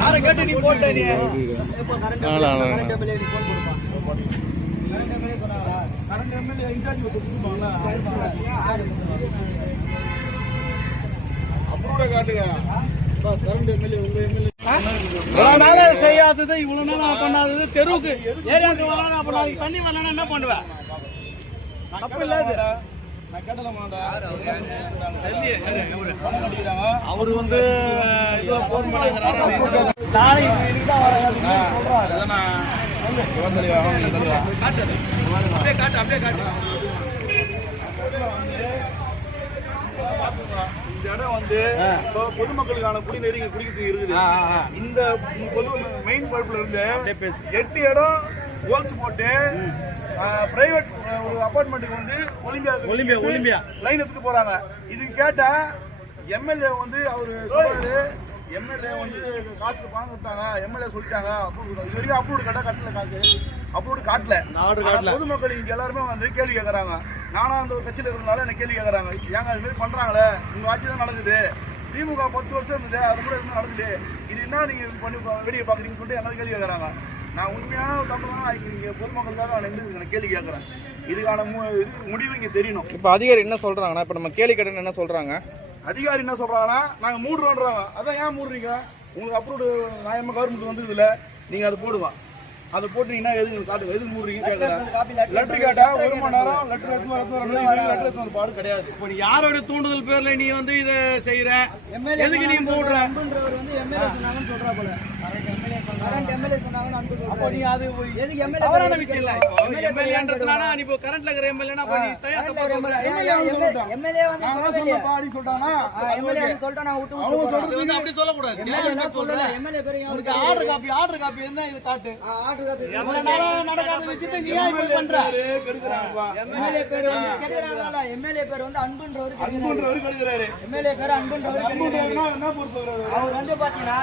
யாரை கேட்டு நீ போட்ட நீ செய்யாதது இவ்வளவு நேரம் பண்ணாதது தெருவுக்கு ஏரியாவுக்கு வரலாம் பண்ணாது தண்ணி வரலன்னா என்ன பண்ணுவேன் தப்பு இல்லாத அவரு வந்து இந்த இடம் வந்து பொதுமக்களுக்கான குடிநீர் இங்க குடிக்கிறது இருக்குது. இந்த பொது மெயின் பைப்ல இருந்து 8 இடம் ஹோல்ஸ் போட்டு பிரைவேட் ஒரு அபார்ட்மெண்ட்டுக்கு வந்து ஒலிம்பியா லைன் எடுத்துட்டு போறாங்க. இது கேட்டா எம்எல்ஏ வந்து அவரு சொல்றாரு, எம்எல்ஏ வந்து காசுக்கு பணம் கொடுத்தாங்க, எம்எல்ஏ சொல்லிட்டாங்க அப்ரூவ். இது வரைக்கும் அப்ரூவ் கட்ட கட்டல, காசு அப்ரூவ் காட்டல. பொதுமக்கள் இங்க எல்லாருமே வந்து கேள்வி கேட்கறாங்க. நானும் அந்த கட்சியில இருக்கிறதுனால என்ன கேள்வி கேட்கறாங்க, ஏங்க இது மாதிரி பண்றாங்களே, உங்க ஆட்சி தான் நடக்குது, திமுக 10 வருஷம் இருந்தது, அது கூட எதுவும் நடக்குது, இது என்ன நீங்க பண்ணி வெளியே பாக்குறீங்கன்னு சொல்லிட்டு என்ன கேள்வி கேட்கறாங்க. நான் உண்மையான தமிழ் தான் இங்க பொதுமக்களுக்காக நான் நின்று கேள்வி கேட்கறேன். இதுக்கான முடிவு இங்க தெரியணும். இப்ப அதிகாரி என்ன சொல்றாங்கன்னா, இப்ப நம்ம கேள்வி கேட்டு என்ன சொல்றாங்க, அதிகாரி என்ன சொல்றாங்கன்னா நாங்க மூடுறோன்றாங்க. அதான் ஏன் மூடுறீங்க, உங்களுக்கு அப்ரூவ்டு நியாயமா கவர்மெண்ட் வந்து இதுல நீங்க அதை போடுவா, அதை போட்டீங்கன்னா எதுக்கு காட்டுங்க, எதுக்கு மூடுறீங்க கேட்கறேன். லெட்டர் கேட்டா 1 மணி நேரம் லெட்டர் எடுத்து பாடு கிடையாது. இப்போ நீ யாரோட தூண்டுதல் பேர்ல நீ வந்து இதை செய்யற, எதுக்கு நீ மூடுற வந்து எம்எல்ஏ சொன்னாங்கன்னு சொல்றா போல. அவர் வந்து பாத்தீங்கன்னா